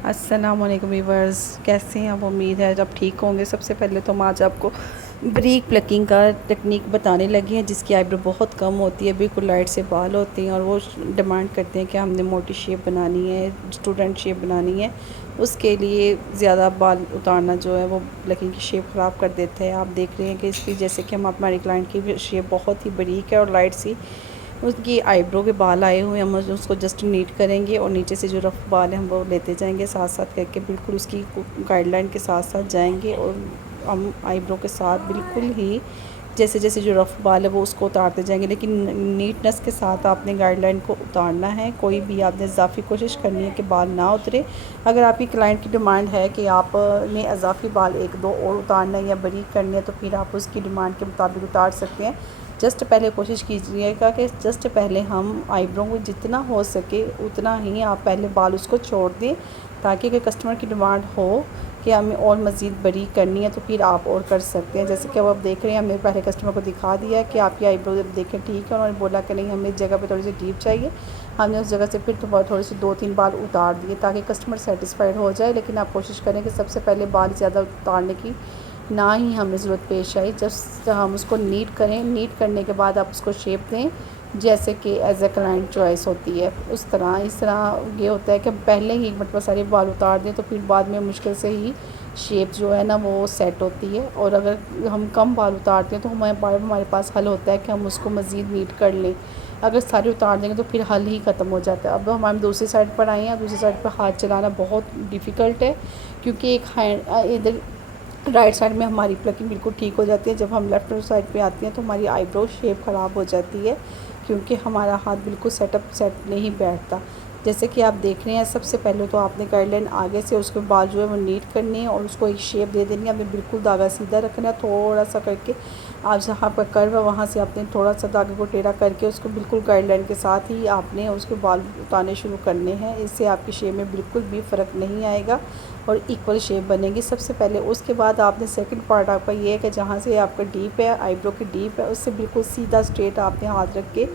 अस्सलाम वालेकुम वीवर्स, कैसे हैं आप? उम्मीद है जब ठीक होंगे। सबसे पहले तो हम आज आपको ब्रीक प्लकिंग का टेक्निक बताने लगे हैं, जिसकी आईब्रो बहुत कम होती है, बिल्कुल लाइट से बाल होते हैं और वो डिमांड करते हैं कि हमने मोटी शेप बनानी है, स्टूडेंट शेप बनानी है। उसके लिए ज़्यादा बाल उतारना जो है वो प्लकिंग की शेप ख़राब कर देता है। आप देख रहे हैं कि इसकी, जैसे कि हम हमारी क्लाइंट की शेप बहुत ही बारीक है और लाइट सी उसकी आईब्रो के बाल आए हुए हैं। हम उसको जस्ट नीट करेंगे और नीचे से जो रफ़ बाल हैं हम वो लेते जाएंगे, साथ साथ करके बिल्कुल उसकी गाइडलाइन के साथ साथ जाएंगे और हम आईब्रो के साथ बिल्कुल ही जैसे जैसे जो रफ़ बाल है वो उसको उतारते जाएंगे, लेकिन नीटनेस के साथ आपने गाइडलाइन को उतारना है। कोई भी आपने इजाफी कोशिश करनी है कि बाल ना उतरे। अगर आपकी क्लाइंट की डिमांड है कि आपने इजाफी बाल एक दो और उतारना है या बारीक करनी है, तो फिर आप उसकी डिमांड के मुताबिक उतार सकते हैं। जस्ट पहले कोशिश कीजिएगा कि जस्ट पहले हम आईब्रो को जितना हो सके उतना ही आप पहले बाल उसको छोड़ दें, ताकि अगर कस्टमर की डिमांड हो कि हमें और मज़ीद बारीक करनी है तो फिर आप और कर सकते हैं। जैसे कि अब आप देख रहे हैं, हमने पहले कस्टमर को दिखा दिया कि आपकी आईब्रो देखें ठीक है, उन्होंने बोला कि नहीं हमें इस जगह पे थोड़ी सी डीप चाहिए। हमने उस जगह से फिर थोड़ी सी 2-3 बाल उतार दिए ताकि कस्टमर सेटिस्फाइड हो जाए। लेकिन आप कोशिश करें कि सबसे पहले बाल ज़्यादा उतारने की ना ही हमें ज़रूरत पेश आई। जस्ट हम उसको नीट करें, नीट करने के बाद आप उसको शेप दें जैसे कि एज ए क्लाइंट चॉइस होती है उस तरह। इस तरह ये होता है कि पहले ही एक मरतबा सारे बाल उतार दें तो फिर बाद में मुश्किल से ही शेप जो है ना वो सेट होती है। और अगर हम कम बाल उतारते हैं तो हमारे पास हल होता है कि हम उसको मज़ीद नीट कर लें। अगर सारे उतार देंगे तो फिर हल ही ख़त्म हो जाता है। अब हम दूसरी साइड पर आए हैं, दूसरी साइड पर हाथ चलाना बहुत डिफ़िकल्ट है, क्योंकि एक हैंड इधर राइट साइड में हमारी प्लकिंग बिल्कुल ठीक हो जाती है। जब हम लेफ़्ट साइड पे आती हैं तो हमारी आईब्रो शेप ख़राब हो जाती है, क्योंकि हमारा हाथ बिल्कुल सेट नहीं बैठता। जैसे कि आप देख रहे हैं, सबसे पहले तो आपने गाइडलाइन आगे से उसके बाद जो है वो नीट करनी है और उसको एक शेप दे देनी है। हमें बिल्कुल धागा सीधा रखना है, थोड़ा सा करके आप जहाँ पर कर्व है वहाँ से आपने थोड़ा सा धागे को टेढ़ा करके उसको बिल्कुल गाइडलाइन के साथ ही आपने उसके बाल उतारने शुरू करने हैं। इससे आपकी शेप में बिल्कुल भी फ़र्क नहीं आएगा और इक्वल शेप बनेगी सबसे पहले। उसके बाद आपने सेकंड पार्ट आपका ये है कि जहाँ से आपका डीप है, आईब्रो की डीप है, उससे बिल्कुल सीधा स्ट्रेट आपने हाथ रख के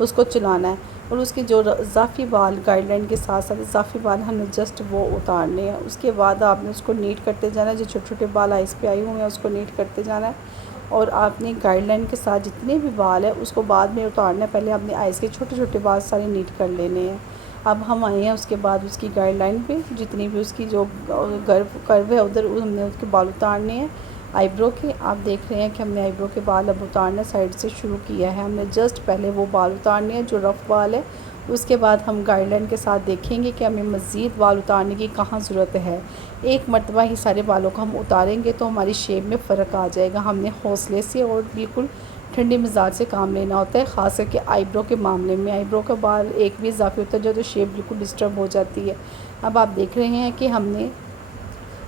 उसको चलाना है। और उसके जो इजाफी बाल गाइडलाइन के साथ साथ इजाफी बाल हमें जस्ट वो उतारने हैं। उसके बाद आपने उसको नीट करते जाना है। जो छोटे छोटे बाल आइस पे आए हुए हैं उसको नीट करते जाना है और आपने गाइडलाइन के साथ जितने भी बाल है उसको बाद में उतारना है। पहले आपने आइस के छोटे छोटे बाल सारे नीट कर लेने हैं। अब हम आए हैं उसके बाद उसकी गाइडलाइन पे, जितनी भी उसकी जो कर्व है उधर हमने उसके बाल उतारने हैं आईब्रो के। आप देख रहे हैं कि हमने आईब्रो के बाल अब उतारना साइड से शुरू किया है। हमने जस्ट पहले वो बाल उतारने हैं जो रफ़ बाल है। उसके बाद हम गाइडलाइन के साथ देखेंगे कि हमें मज़ीद बाल उतारने की कहाँ ज़रूरत है। एक मरतबा ही सारे बालों को हम उतारेंगे तो हमारी शेप में फ़र्क आ जाएगा। हमने हौसले से और बिल्कुल ठंडे मिजाज से काम लेना होता है, ख़ास करके आईब्रो के मामले में। आईब्रो का बाल एक भी इजाफी होता है जो तो शेप बिल्कुल डिस्टर्ब हो जाती है। अब आप देख रहे हैं कि हमने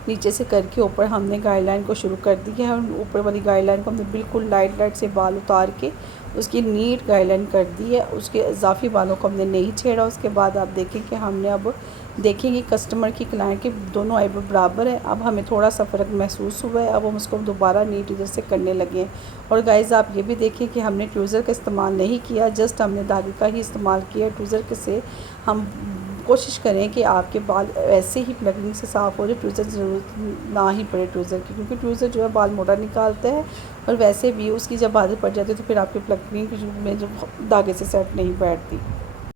नीचे से करके ऊपर हमने गाइडलाइन को शुरू कर दिया है और ऊपर वाली गाइडलाइन को हमने बिल्कुल लाइट लाइट से बाल उतार के उसकी नीट गाइडलाइन कर दी है। उसके इजाफी बालों को हमने नहीं छेड़ा। उसके बाद आप देखें कि हमने अब देखेंगे कस्टमर की क्लाइंट के दोनों आईब्रो बराबर है। अब हमें थोड़ा सा फ़र्क महसूस हुआ है, अब हम उसको दोबारा नीट इधर से करने लगे हैं। और गाइज़ आप ये भी देखें कि हमने ट्विज़र का इस्तेमाल नहीं किया, जस्ट हमने धागे का ही इस्तेमाल किया। ट्विज़र के से हम कोशिश करें कि आपके बाल ऐसे ही प्लकिंग से साफ़ हो जाए, ट्विज़र ज़रूरत ना ही पड़े ट्विज़र की, क्योंकि ट्विज़र जो है बाल मोटा निकालता है और वैसे भी उसकी जब आदत पड़ जाती है तो फिर आपकी प्लकिंग में जो धागे से सेट नहीं बैठती।